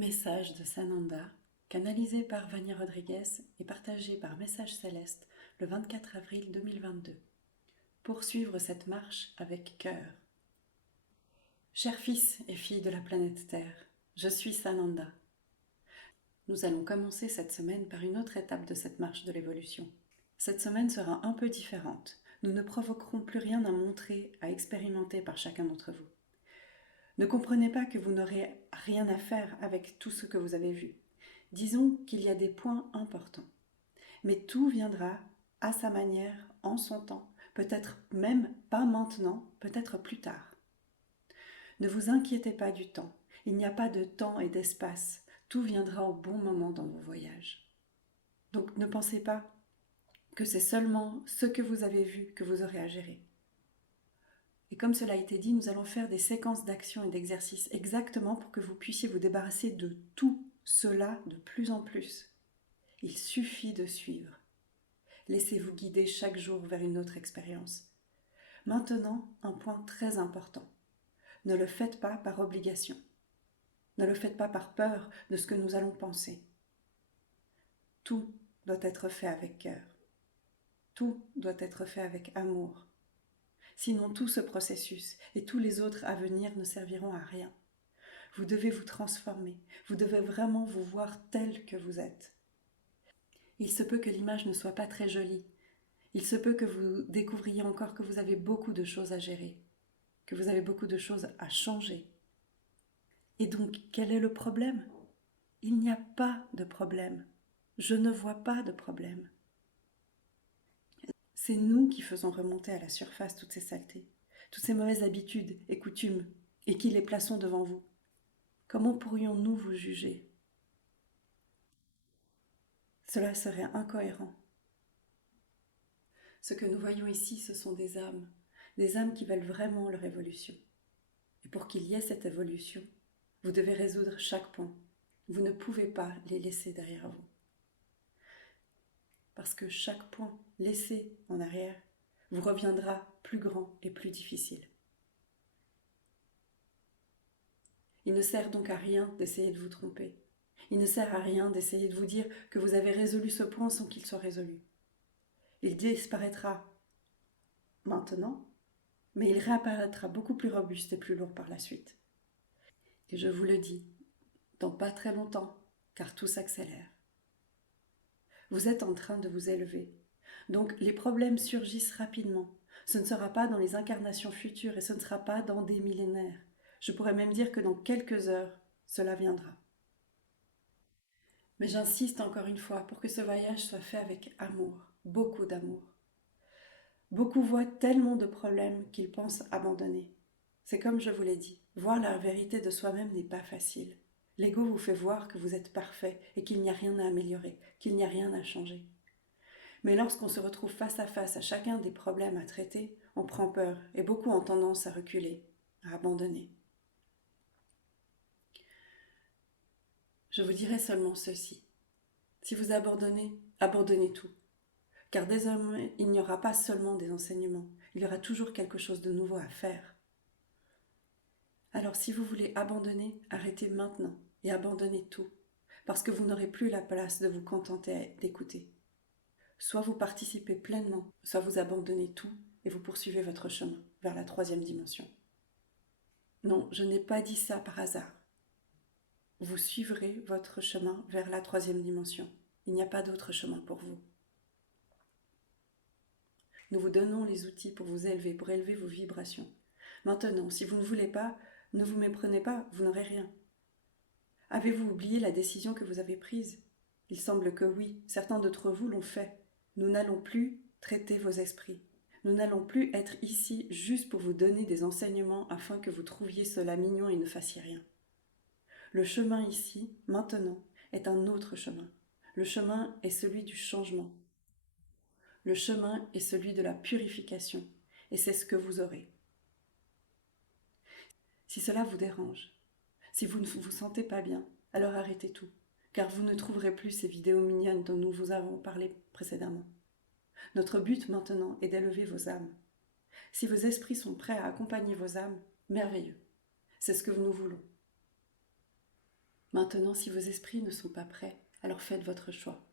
Message de Sananda, canalisé par Vania Rodriguez et partagé par Message Céleste le 24 avril 2022. Poursuivre cette marche avec cœur. Chers fils et filles de la planète Terre, je suis Sananda. Nous allons commencer cette semaine par une autre étape de cette marche de l'évolution. Cette semaine sera un peu différente. Nous ne provoquerons plus rien à montrer, à expérimenter par chacun d'entre vous. Ne comprenez pas que vous n'aurez rien à faire avec tout ce que vous avez vu. Disons qu'il y a des points importants. Mais tout viendra à sa manière, en son temps, peut-être même pas maintenant, peut-être plus tard. Ne vous inquiétez pas du temps. Il n'y a pas de temps et d'espace. Tout viendra au bon moment dans vos voyages. Donc ne pensez pas que c'est seulement ce que vous avez vu que vous aurez à gérer. Et comme cela a été dit, nous allons faire des séquences d'actions et d'exercices exactement pour que vous puissiez vous débarrasser de tout cela de plus en plus. Il suffit de suivre. Laissez-vous guider chaque jour vers une autre expérience. Maintenant, un point très important. Ne le faites pas par obligation. Ne le faites pas par peur de ce que nous allons penser. Tout doit être fait avec cœur. Tout doit être fait avec amour. Sinon tout ce processus et tous les autres à venir ne serviront à rien. Vous devez vous transformer, vous devez vraiment vous voir tel que vous êtes. Il se peut que l'image ne soit pas très jolie, il se peut que vous découvriez encore que vous avez beaucoup de choses à gérer, que vous avez beaucoup de choses à changer. Et donc, quel est le problème ? Il n'y a pas de problème. Je ne vois pas de problème. C'est nous qui faisons remonter à la surface toutes ces saletés, toutes ces mauvaises habitudes et coutumes, et qui les plaçons devant vous. Comment pourrions-nous vous juger ? Cela serait incohérent. Ce que nous voyons ici, ce sont des âmes qui veulent vraiment leur évolution. Et pour qu'il y ait cette évolution, vous devez résoudre chaque point. Vous ne pouvez pas les laisser derrière vous. Parce que chaque point laissé en arrière vous reviendra plus grand et plus difficile. Il ne sert donc à rien d'essayer de vous tromper. Il ne sert à rien d'essayer de vous dire que vous avez résolu ce point sans qu'il soit résolu. Il disparaîtra maintenant, mais il réapparaîtra beaucoup plus robuste et plus lourd par la suite. Et je vous le dis, dans pas très longtemps, car tout s'accélère. Vous êtes en train de vous élever. Donc les problèmes surgissent rapidement. Ce ne sera pas dans les incarnations futures et ce ne sera pas dans des millénaires. Je pourrais même dire que dans quelques heures, cela viendra. Mais j'insiste encore une fois pour que ce voyage soit fait avec amour, beaucoup d'amour. Beaucoup voient tellement de problèmes qu'ils pensent abandonner. C'est comme je vous l'ai dit, voir la vérité de soi-même n'est pas facile. L'ego vous fait voir que vous êtes parfait et qu'il n'y a rien à améliorer, qu'il n'y a rien à changer. Mais lorsqu'on se retrouve face à chacun des problèmes à traiter, on prend peur et beaucoup ont tendance à reculer, à abandonner. Je vous dirai seulement ceci. Si vous abandonnez, abandonnez tout. Car désormais, il n'y aura pas seulement des enseignements, il y aura toujours quelque chose de nouveau à faire. Alors si vous voulez abandonner, arrêtez maintenant et abandonnez tout, parce que vous n'aurez plus la place de vous contenter d'écouter. Soit vous participez pleinement, soit vous abandonnez tout et vous poursuivez votre chemin vers la 3e dimension. Non, je n'ai pas dit ça par hasard. Vous suivrez votre chemin vers la 3e dimension. Il n'y a pas d'autre chemin pour vous. Nous vous donnons les outils pour vous élever, pour élever vos vibrations. Maintenant, si vous ne voulez pas, ne vous méprenez pas, vous n'aurez rien. Avez-vous oublié la décision que vous avez prise ? Il semble que oui, certains d'entre vous l'ont fait. Nous n'allons plus traiter vos esprits. Nous n'allons plus être ici juste pour vous donner des enseignements afin que vous trouviez cela mignon et ne fassiez rien. Le chemin ici, maintenant, est un autre chemin. Le chemin est celui du changement. Le chemin est celui de la purification, et c'est ce que vous aurez. Si cela vous dérange, si vous ne vous sentez pas bien, alors arrêtez tout, car vous ne trouverez plus ces vidéos mignonnes dont nous vous avons parlé précédemment. Notre but maintenant est d'élever vos âmes. Si vos esprits sont prêts à accompagner vos âmes, merveilleux. C'est ce que nous voulons. Maintenant, si vos esprits ne sont pas prêts, alors faites votre choix.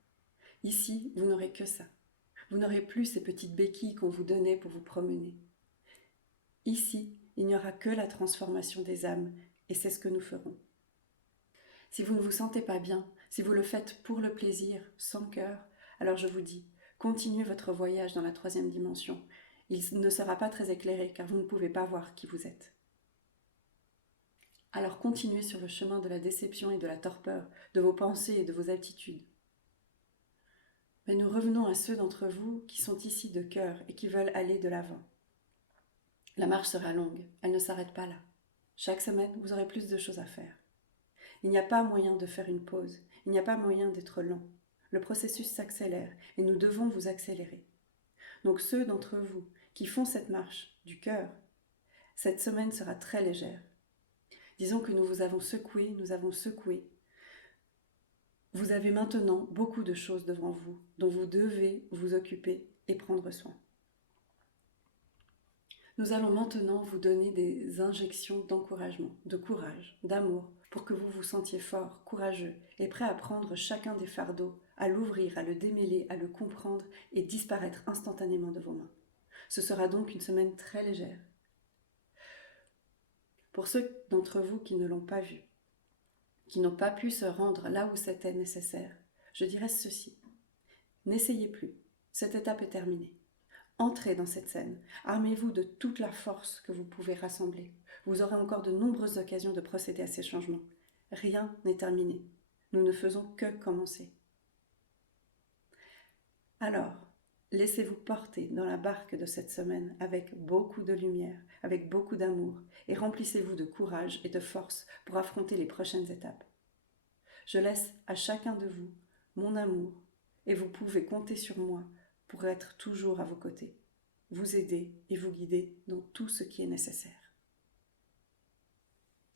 Ici, vous n'aurez que ça. Vous n'aurez plus ces petites béquilles qu'on vous donnait pour vous promener. Ici, il n'y aura que la transformation des âmes, et c'est ce que nous ferons. Si vous ne vous sentez pas bien, si vous le faites pour le plaisir, sans cœur, alors je vous dis, continuez votre voyage dans la 3e dimension. Il ne sera pas très éclairé, car vous ne pouvez pas voir qui vous êtes. Alors continuez sur le chemin de la déception et de la torpeur, de vos pensées et de vos attitudes. Mais nous revenons à ceux d'entre vous qui sont ici de cœur et qui veulent aller de l'avant. La marche sera longue, elle ne s'arrête pas là. Chaque semaine, vous aurez plus de choses à faire. Il n'y a pas moyen de faire une pause, il n'y a pas moyen d'être lent. Le processus s'accélère et nous devons vous accélérer. Donc ceux d'entre vous qui font cette marche du cœur, cette semaine sera très légère. Disons que nous vous avons secoué, Vous avez maintenant beaucoup de choses devant vous dont vous devez vous occuper et prendre soin. Nous allons maintenant vous donner des injections d'encouragement, de courage, d'amour, pour que vous vous sentiez fort, courageux et prêt à prendre chacun des fardeaux, à l'ouvrir, à le démêler, à le comprendre et disparaître instantanément de vos mains. Ce sera donc une semaine très légère. Pour ceux d'entre vous qui ne l'ont pas vu, qui n'ont pas pu se rendre là où c'était nécessaire, je dirais ceci. N'essayez plus, cette étape est terminée. Entrez dans cette scène, armez-vous de toute la force que vous pouvez rassembler. Vous aurez encore de nombreuses occasions de procéder à ces changements. Rien n'est terminé. Nous ne faisons que commencer. Alors, laissez-vous porter dans la barque de cette semaine avec beaucoup de lumière, avec beaucoup d'amour, et remplissez-vous de courage et de force pour affronter les prochaines étapes. Je laisse à chacun de vous mon amour, et vous pouvez compter sur moi pour être toujours à vos côtés, vous aider et vous guider dans tout ce qui est nécessaire.